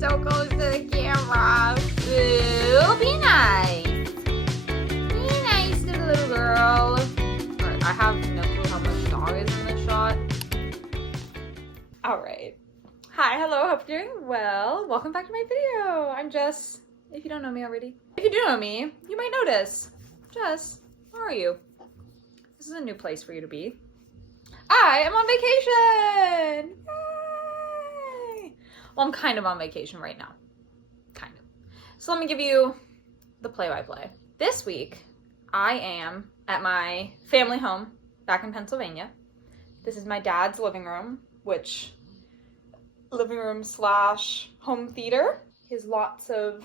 so close to the camera. Ooh, be nice. Be nice to the little girl. Alright, I have no clue how much dog is in this shot. Alright. Hi, hello, hope you're doing well. Welcome back to my video. I'm Jess, if you don't know me already. If you do know me, you might notice. Jess, where are you? This is a new place for you to be. I am on vacation! Yay! Well, I'm kind of on vacation right now. Kind of. So let me give you the play-by-play. This week, I am at my family home back in Pennsylvania. This is my dad's living room, which living room slash home theater. He has lots of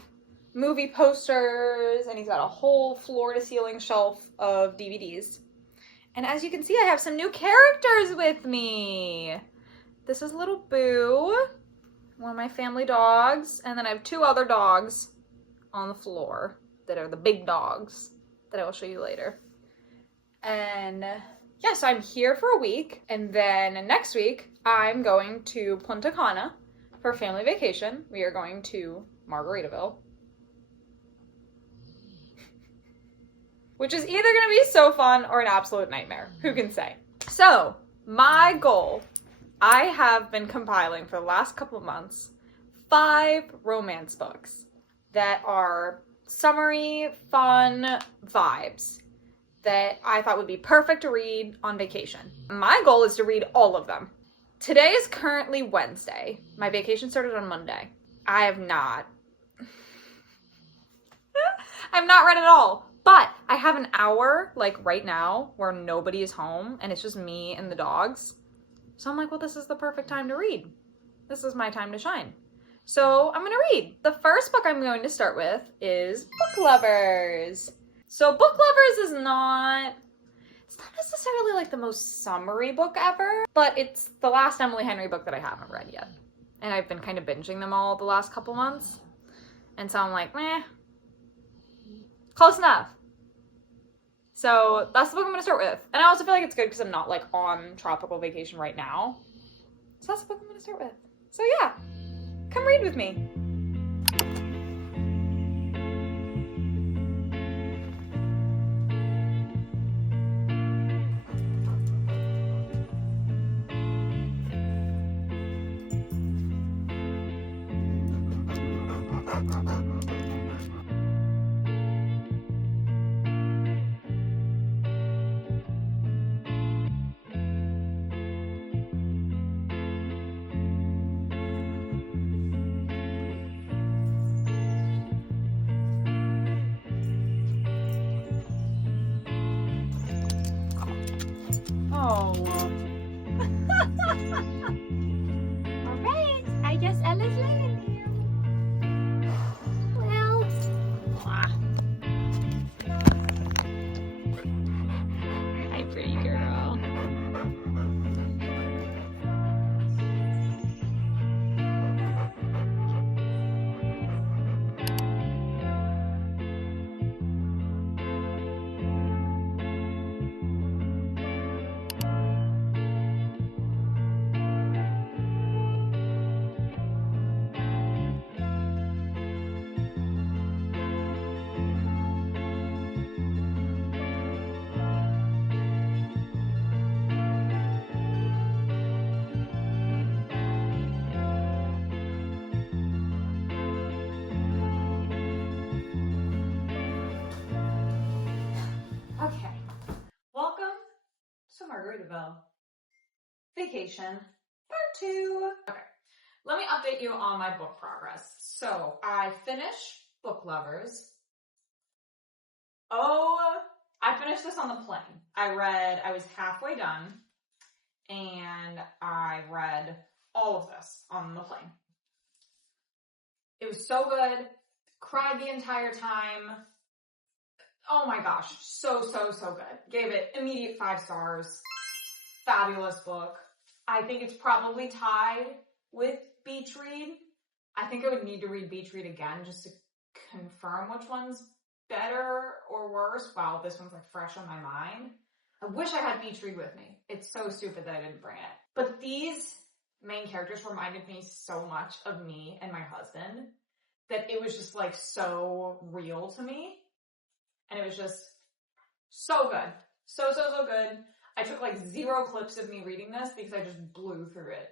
movie posters, and he's got a whole floor-to-ceiling shelf of DVDs. And as you can see, I have some new characters with me. This is little Boo, one of my family dogs, and then I have two other dogs on the floor that are the big dogs that I will show you later. And yeah, so I'm here for a week, and then next week I'm going to Punta Cana for a family vacation. We are going to Margaritaville, which is either going to be so fun or an absolute nightmare. Who can say? So, my goal, I have been compiling for the last couple of months 5 romance books that are summery, fun vibes that I thought would be perfect to read on vacation. My goal is to read all of them. Today is currently Wednesday. My vacation started on Monday. I have not read it all. But I have an hour, like right now, where nobody is home and it's just me and the dogs. So I'm like, well, this is the perfect time to read. This is my time to shine. So I'm gonna read. The first book I'm going to start with is Book Lovers. So Book Lovers is not necessarily like the most summery book ever, but it's the last Emily Henry book that I haven't read yet. And I've been kind of binging them all the last couple months. And so I'm like, meh. Close enough. So that's the book I'm going to start with. And I also feel like it's good because I'm not like on tropical vacation right now. So that's the book I'm going to start with. So yeah, come read with me. Oh. Alright, I guess Ella's leaving you. Well. Hi, pretty girl. Okay, welcome to Margaritaville Vacation Part 2. Okay, let me update you on my book progress. So I finished Book Lovers. I finished this on the plane. I was halfway done, and I read all of this on the plane. It was so good, cried the entire time. Oh my gosh, so good. Gave it immediate 5 stars. Fabulous book. I think it's probably tied with Beach Read. I think I would need to read Beach Read again just to confirm which one's better or worse. Wow, this one's like fresh on my mind. I wish I had Beach Read with me. It's so stupid that I didn't bring it. But these main characters reminded me so much of me and my husband that it was just like so real to me. And it was just so good. So good. I took like 0 clips of me reading this because I just blew through it.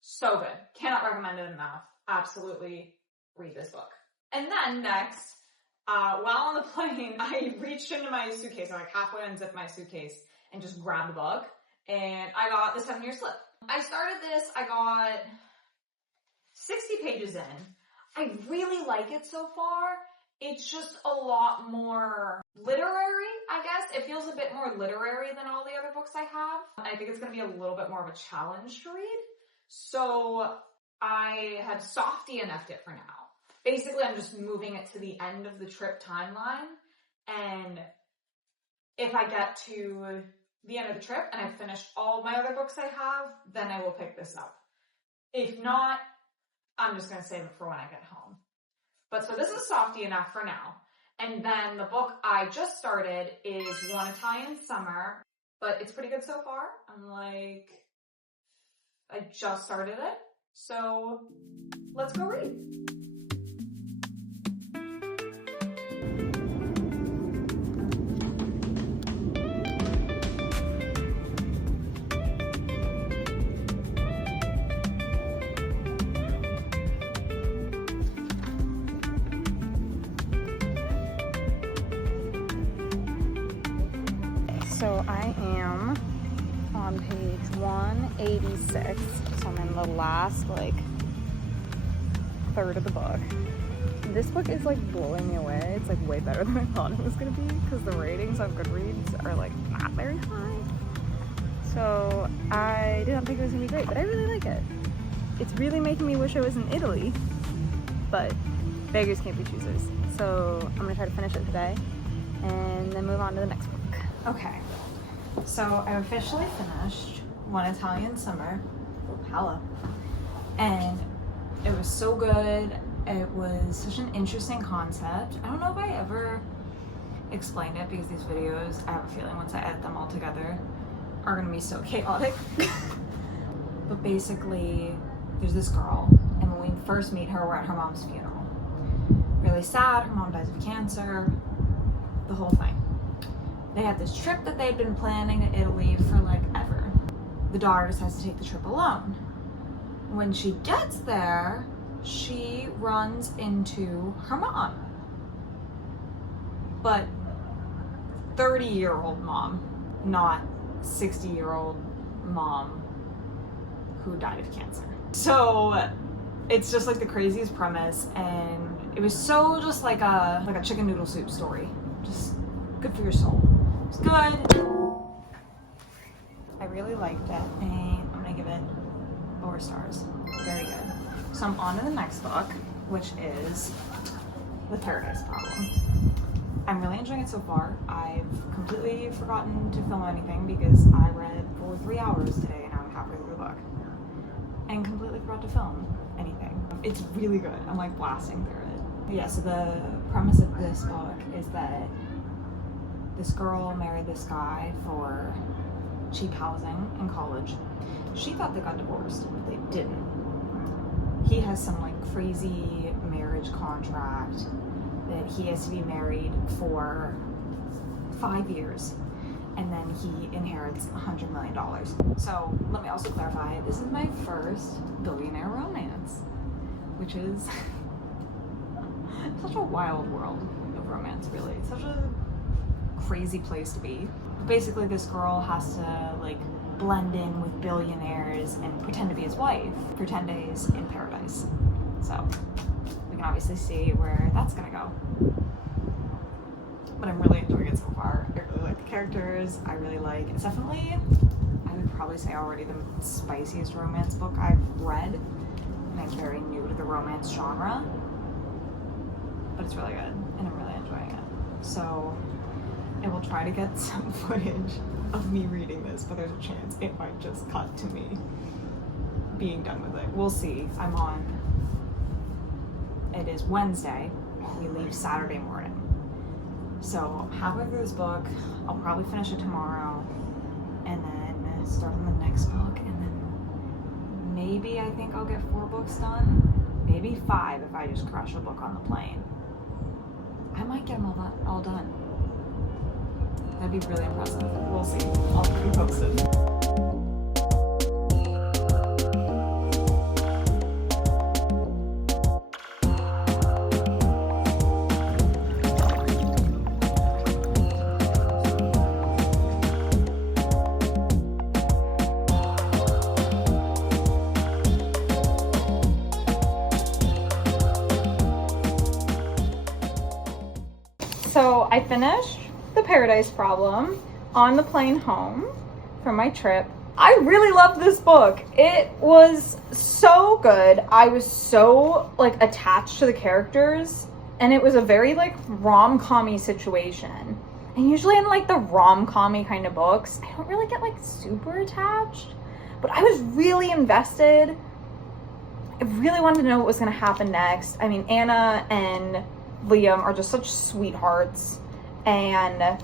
So good. Cannot recommend it enough. Absolutely read this book. And then next, while on the plane, I reached into my suitcase, I like halfway unzipped my suitcase and just grabbed the book. And I got the 7-Year Slip. I started this, I got 60 pages in. I really like it so far. It's just a lot more literary, I guess. It feels a bit more literary than all the other books I have. I think it's going to be a little bit more of a challenge to read. So I have soft DNF'd it for now. Basically, I'm just moving it to the end of the trip timeline. And if I get to the end of the trip and I've finished all my other books I have, then I will pick this up. If not, I'm just going to save it for when I get home. But so this is soft DNF for now. And then the book I just started is One Italian Summer, but it's pretty good so far. I just started it. So let's go read. So I am on page 186, so I'm in the last third of the book. This book is blowing me away. It's way better than I thought it was gonna be because the ratings on Goodreads are not very high. So I didn't think it was gonna be great, but I really like it. It's really making me wish I was in Italy, but beggars can't be choosers. So I'm gonna try to finish it today and then move on to the next book. Okay, so I officially finished One Italian Summer. Hella. And it was so good. It was such an interesting concept. I don't know if I ever explained it because these videos, I have a feeling once I edit them all together, are gonna be so chaotic. But basically, there's this girl, and when we first meet her, we're at her mom's funeral. Really sad, her mom dies of cancer, the whole thing. They had this trip that they'd been planning to Italy for ever. The daughter decides to take the trip alone. When she gets there, she runs into her mom. But 30-year-old mom, not 60-year-old mom who died of cancer. So it's just the craziest premise, and it was so just like a chicken noodle soup story. Just good for your soul. It's good. I really liked it, and I'm gonna give it 4 stars. Very good. So I'm on to the next book, which is The Paradise Problem. I'm really enjoying it so far. I've completely forgotten to film anything because I read for 3 hours today and I'm halfway through the book. And completely forgot to film anything. It's really good. I'm blasting through it. But yeah, so the premise of this book is that this girl married this guy for cheap housing in college. She thought they got divorced, but they didn't. He has some crazy marriage contract that he has to be married for 5 years, and then he inherits $100 million. So let me also clarify, this is my first billionaire romance, which is such a wild world of romance, really. It's such a crazy place to be. Basically, this girl has to blend in with billionaires and pretend to be his wife for 10 days in paradise. So we can obviously see where that's gonna go. But I'm really enjoying it so far. I really like the characters. I really like, it's definitely, I would probably say already the spiciest romance book I've read. And I'm very new to the romance genre. But it's really good, and I'm really enjoying it. So I will try to get some footage of me reading this, but there's a chance it might just cut to me being done with it. We'll see. It is Wednesday. We leave Saturday morning. So halfway through this book, I'll probably finish it tomorrow and then start on the next book and then maybe I think I'll get 4 books done. Maybe 5 if I just crush a book on the plane. I might get them all done. That'd be really impressive. We'll see. I'll keep you posted. So I finished The Paradise Problem on the plane home from my trip. I really loved this book. It was so good. I was so like attached to the characters, and it was a very like rom-com-y situation. And usually in like the rom-com-y kind of books, I don't really get like super attached, but I was really invested. I really wanted to know what was going to happen next. I mean, Anna and Liam are just such sweethearts, and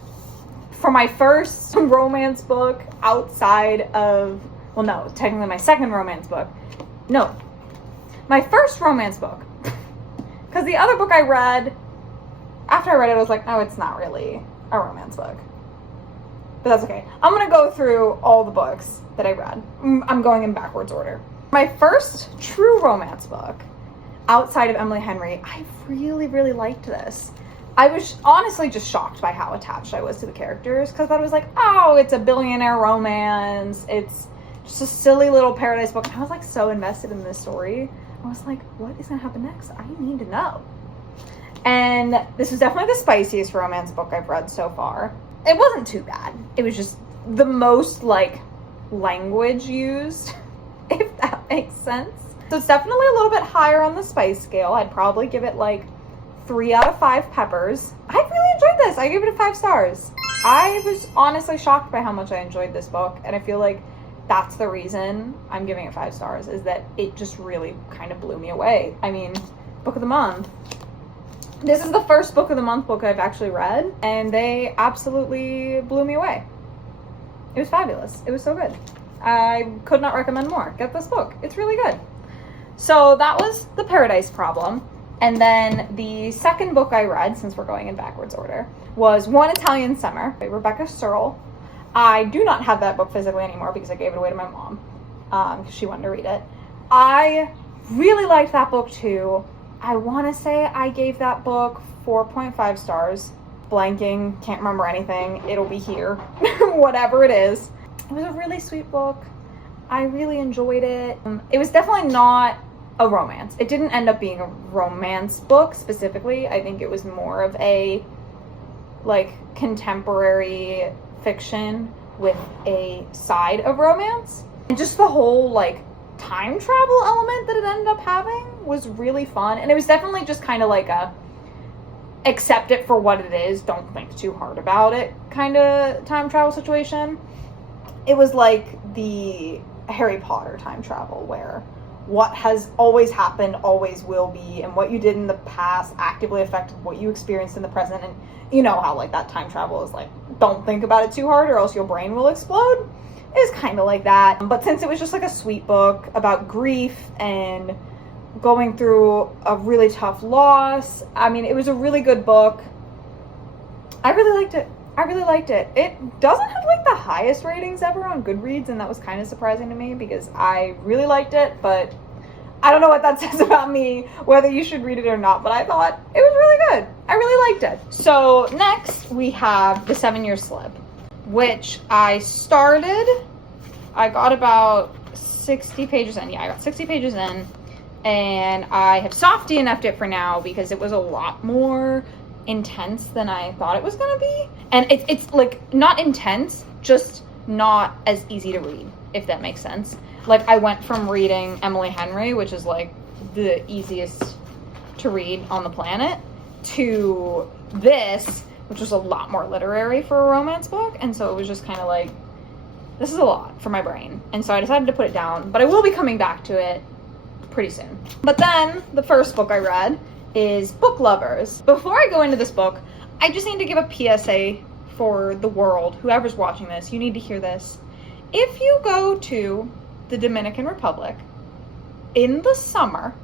for my first romance book outside of, well, no, technically my second romance book, no, my first romance book, because the other book I read, after I read it, I was like, oh, it's not really a romance book, but that's okay. I'm gonna go through all the books that I read. I'm going in backwards order. My first true romance book outside of Emily Henry, I really, really liked this. I was honestly just shocked by how attached I was to the characters, because I thought it was like, oh, it's a billionaire romance. It's just a silly little paradise book. And I was like so invested in this story. I was like, what is gonna happen next? I need to know. And this is definitely the spiciest romance book I've read so far. It wasn't too bad. It was just the most like language used, if that makes sense. So it's definitely a little bit higher on the spice scale. I'd probably give it like 3 out of 5 peppers. I really enjoyed this. I gave it 5 stars. I was honestly shocked by how much I enjoyed this book, and I feel like that's the reason I'm giving it 5 stars, is that it just really kind of blew me away. I mean, book of the month. This is the first book of the month book I've actually read, and they absolutely blew me away. It was fabulous. It was so good. I could not recommend more. Get this book. It's really good. So that was The Paradise Problem. And then the second book I read, since we're going in backwards order, was One Italian Summer by Rebecca Searle. I do not have that book physically anymore because I gave it away to my mom because she wanted to read it. I really liked that book too. I want to say I gave that book 4.5 stars. Blanking, can't remember anything. It'll be here, whatever it is. It was a really sweet book. I really enjoyed it. It was definitely not a romance. It didn't end up being a romance book specifically. I think it was more of a like contemporary fiction with a side of romance. And just the whole like time travel element that it ended up having was really fun. And it was definitely just kind of like a accept it for what it is, don't think too hard about it kind of time travel situation. It was like the Harry Potter time travel, where what has always happened always will be, and what you did in the past actively affected what you experienced in the present. And you know how like that time travel is like, don't think about it too hard or else your brain will explode. It was kind of like that. But since it was just like a sweet book about grief and going through a really tough loss, I mean, it was a really good book. I really liked it. It doesn't have like the highest ratings ever on Goodreads, and that was kind of surprising to me because I really liked it, but I don't know what that says about me, whether you should read it or not, but I thought it was really good. I really liked it. So next we have The 7-Year Slip, which I started. I got about 60 pages in. Yeah, I got 60 pages in, and I have soft DNF'd it for now because it was a lot more intense than I thought it was gonna be. And it's like not intense, just not as easy to read, if that makes sense. Like I went from reading Emily Henry, which is like the easiest to read on the planet, to this, which was a lot more literary for a romance book. And so it was just kind of like, this is a lot for my brain. And so I decided to put it down, but I will be coming back to it pretty soon. But then the first book I read is Book Lovers. Before I go into this book, I just need to give a PSA for the world. Whoever's watching this, you need to hear this. If you go to the Dominican Republic in the summer,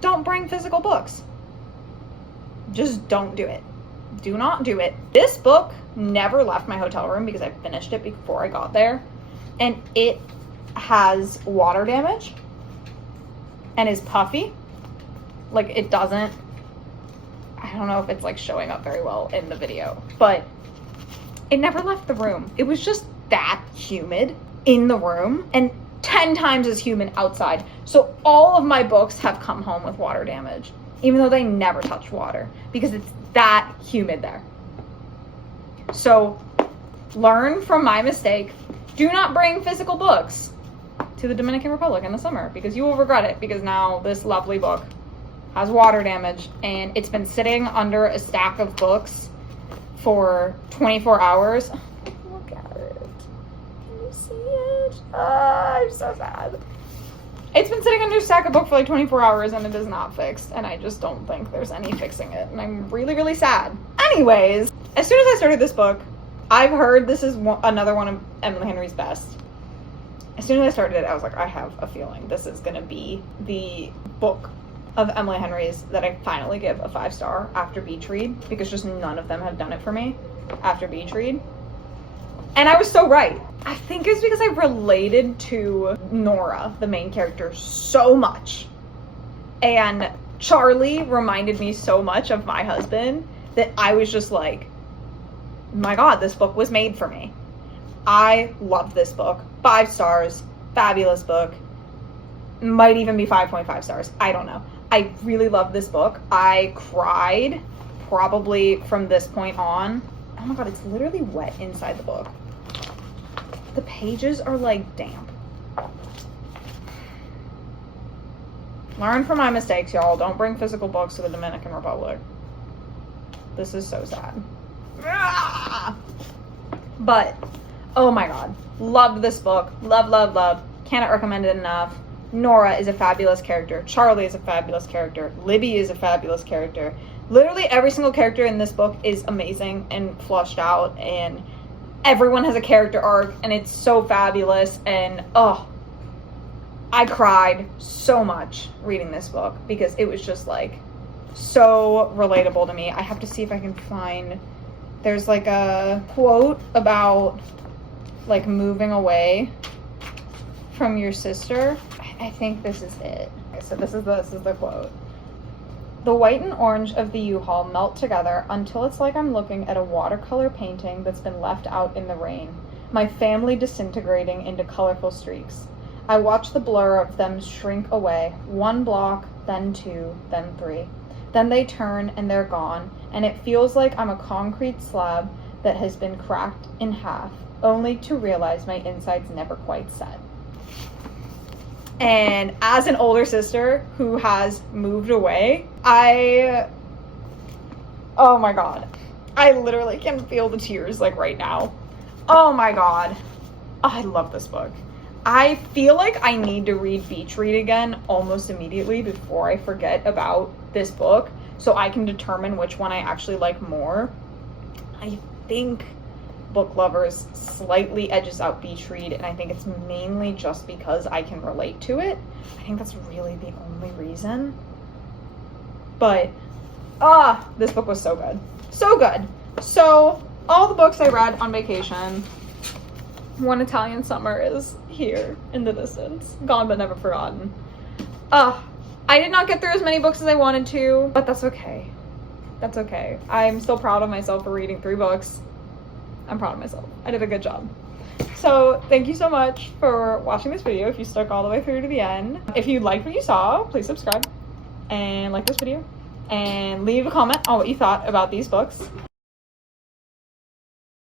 don't bring physical books. Just don't do it. Do not do it. This book never left my hotel room because I finished it before I got there. And it has water damage and is puffy. Like, it doesn't, I don't know if it's like showing up very well in the video, but it never left the room. It was just that humid in the room and 10 times as humid outside. So all of my books have come home with water damage, even though they never touch water, because it's that humid there. So learn from my mistake. Do not bring physical books to the Dominican Republic in the summer, because you will regret it, because now this lovely book has water damage and it's been sitting under a stack of books for 24 hours. Look at it. Can you see it? I'm so sad. It's been sitting under a stack of books for like 24 hours and it is not fixed, and I just don't think there's any fixing it, and I'm really, really sad. Anyways, as soon as I started this book, I've heard this is another one of Emily Henry's best. As soon as I started it, I was like, I have a feeling this is gonna be the book of Emily Henry's that I finally give a 5-star after Beach Read, because just none of them have done it for me after Beach Read. And I was so right. I think it's because I related to Nora, the main character, so much. And Charlie reminded me so much of my husband that I was just like, my God, this book was made for me. I loved this book. 5 stars, fabulous book. Might even be 5.5 stars. I don't know. I really loved this book. I cried probably from this point on. Oh my God, it's literally wet inside the book. The pages are like damp. Learn from my mistakes, y'all. Don't bring physical books to the Dominican Republic. This is so sad. But, oh my God. Loved this book. Love, love, love. Cannot recommend it enough. Nora is a fabulous character. Charlie is a fabulous character. Libby is a fabulous character. Literally every single character in this book is amazing and flushed out, and everyone has a character arc, and it's so fabulous. And oh, I cried so much reading this book because it was just like so relatable to me. I have to see if I can find, there's like a quote about like moving away from your sister. I think this is it. Okay, so this is the quote. The white and orange of the U-Haul melt together until it's like I'm looking at a watercolor painting that's been left out in the rain. My family disintegrating into colorful streaks. I watch the blur of them shrink away. 1 block, then 2, then 3. Then they turn and they're gone, and it feels like I'm a concrete slab that has been cracked in half, only to realize my inside's never quite set. And as an older sister who has moved away, oh my God, I literally can feel the tears like right now. Oh my God. Oh, I love this book. I feel like I need to read Beach Read again almost immediately before I forget about this book, so I can determine which one I actually like more. I think Book Lovers slightly edges out Beach Read, and I think it's mainly just because I can relate to it. I think that's really the only reason. But this book was so good. So good. So all the books I read on vacation. One Italian Summer is here in the distance. Gone but never forgotten. I did not get through as many books as I wanted to, but that's okay. That's okay. I'm still proud of myself for reading 3 books. I'm proud of myself. I did a good job. So thank you so much for watching this video if you stuck all the way through to the end. If you liked what you saw, please subscribe and like this video and leave a comment on what you thought about these books.